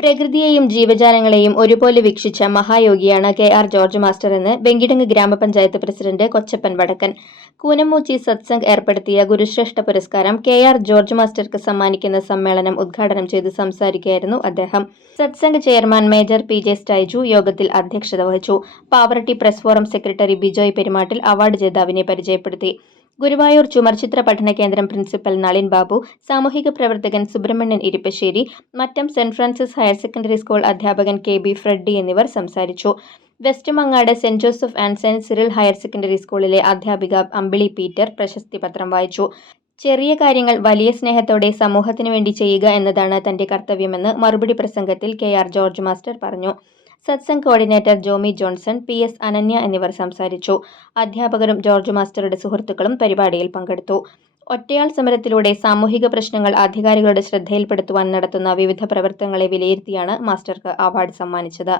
പ്രകൃതിയെയും ജീവജാലങ്ങളെയും ഒരുപോലെ വീക്ഷിച്ച മഹായോഗിയാണ് കെ ആർ ജോർജ് മാസ്റ്റർ എന്ന് വെങ്കിടങ്ങ് ഗ്രാമപഞ്ചായത്ത് പ്രസിഡന്റ് കൊച്ചപ്പൻ വടക്കൻ. കൂനമൂച്ചി സത്സംഗ് ഏർപ്പെടുത്തിയ ഗുരുശ്രേഷ്ഠ പുരസ്കാരം കെ ആർ ജോർജ് മാസ്റ്റർക്ക് സമ്മാനിക്കുന്ന സമ്മേളനം ഉദ്ഘാടനം ചെയ്ത് സംസാരിക്കുകയായിരുന്നു അദ്ദേഹം. Satsang chairman major P J Styju യോഗത്തിൽ അധ്യക്ഷത വഹിച്ചു. Pavaratti press forum secretary Bijoy Perumattil award ജേതാവിനെ പരിചയപ്പെടുത്തി. ഗുരുവായൂർ ചുമർചിത്ര പഠന കേന്ദ്രം പ്രിൻസിപ്പൽ നളിൻ ബാബു സാമൂഹിക പ്രവർത്തകൻ Subrahmanyan Irippassery Mattam saint Francis higher secondary school അധ്യാപകൻ കെ ബി ഫ്രെഡ്ഡി എന്നിവർ സംസാരിച്ചു. West Mangad saint Joseph and saint Cyril higher secondary സ്കൂളിലെ അധ്യാപിക അമ്പിളി പീറ്റർ പ്രശസ്തി പത്രം വായിച്ചു. ചെറിയ കാര്യങ്ങൾ വലിയ സ്നേഹത്തോടെ സമൂഹത്തിനു വേണ്ടി ചെയ്യുക എന്നതാണ് തന്റെ കർത്തവ്യമെന്ന് മറുപടി പ്രസംഗത്തിൽ കെ ആർ ജോർജ് മാസ്റ്റർ പറഞ്ഞു. Satsang coordinator Jomy Johnson P S Ananya എന്നിവർ സംസാരിച്ചു. അധ്യാപകരും ജോർജ് മാസ്റ്ററുടെ സുഹൃത്തുക്കളും പരിപാടിയിൽ പങ്കെടുത്തു. ഒറ്റയാൾ സമരത്തിലൂടെ സാമൂഹിക പ്രശ്നങ്ങൾ അധികാരികളുടെ ശ്രദ്ധയിൽപ്പെടുത്തുവാൻ നടത്തുന്ന വിവിധ പ്രവർത്തനങ്ങളെ വിലയിരുത്തിയാണ് മാസ്റ്റർക്ക് അവാർഡ് സമ്മാനിച്ചത്.